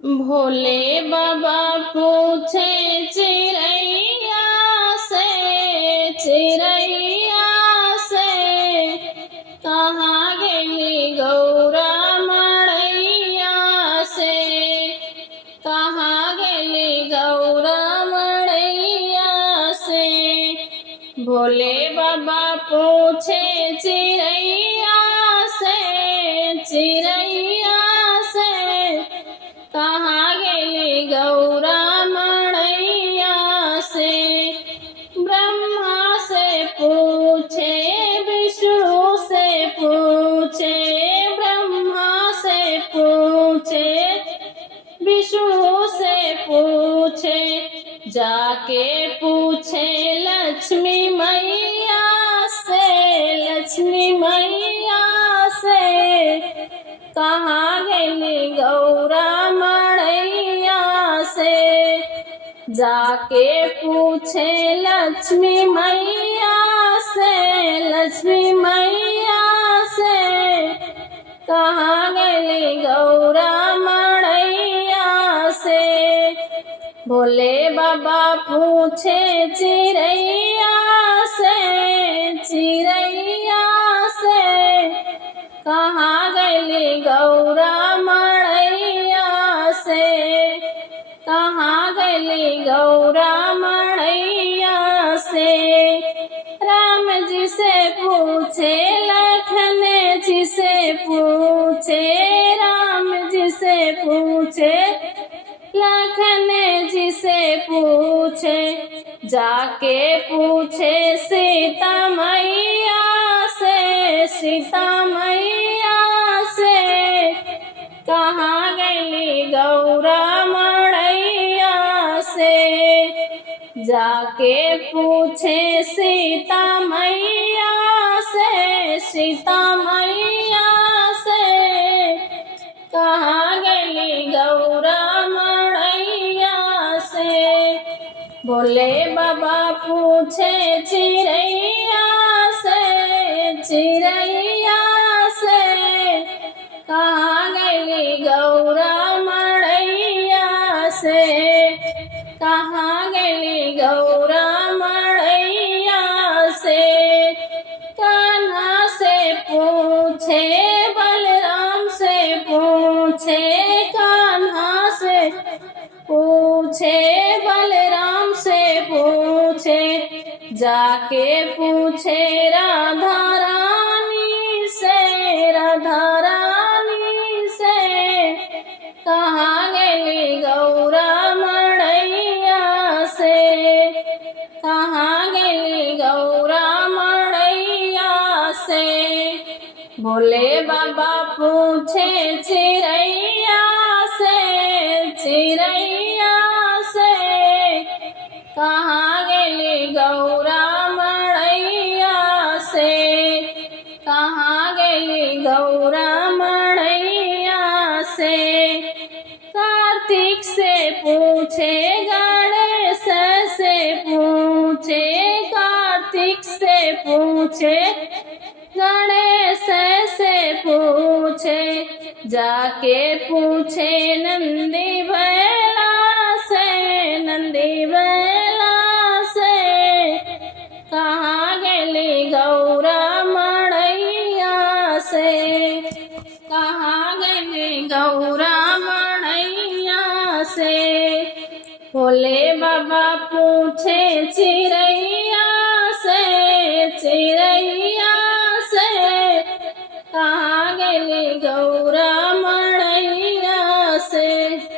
भोले बाबा पूछे चिड़ैया से, चिड़ैया से, कहाँ गेली गौरा मड़ैया से, कहाँ गेली गौरा मड़ैया से। भोले बाबा पूछे चिड़ैया से, चिड़ैया से, कहाँ गेली गौरा मड़ैया से। ब्रह्मा से पूछे, विष्णु से पूछे, ब्रह्मा से पूछे, विष्णु से पूछे, जाके पूछे लक्ष्मी मैया से, लक्ष्मी मैया से, कहाँ गेली गौरा मड़ैया से। जाके पूछे लक्ष्मी मैया से, लक्ष्मी मैया से, कहाँ गेली गौरा मड़ैया से। भोले बाबा पूछे चिड़ैया से, चिड़ैया से, कहाँ गेली गौरा मड़ैया से, कहाँ गेली गौरा मड़ैया से। राम जी से पूछे, लखन जी से पूछे, राम जी से पूछे, लखन जी से पूछे, जाके पूछे सीता मैया से, सीता मैया से, कहाँ गेली गौरा मड़ैया से। जाके पूछे सीता मैया से, सीता मैया से, कहाँ गेली गौरा मड़ैया से। भोले बाबा पूछे चिड़ैया से, चिड़ैया से, कहाँ गेली गौरा मड़ैया से, कहाँ गेली गौरा मड़ैया से। कान्हा से पूछे, बलराम से पूछे, कान्हा से पूछे, बलराम से पूछे, जाके पूछे राधा रानी से, राधा रानी से, कहाँ गेली गौरा मड़ैया से, कहाँ गेली गौरा मड़ैया से। भोले बाबा पूछे चिड़ैया से, चिड़ैया से, कहाँ गेली गौरा मड़ैया से, कहाँ गेली गौरा मड़ैया से। कार्तिक से पूछे, गणेश से पूछे, कार्तिक से पूछे, गणेश से पूछे, जाके पूछे नंदी बैला से, नंदी बैला से, कहाँ गेली गौरा मड़ैया से, कहाँ गेली गौरा मड़ैया से। भोले बाबा पूछे चिड़ैया से, चिड़ैया से, कहाँ गेली गौरा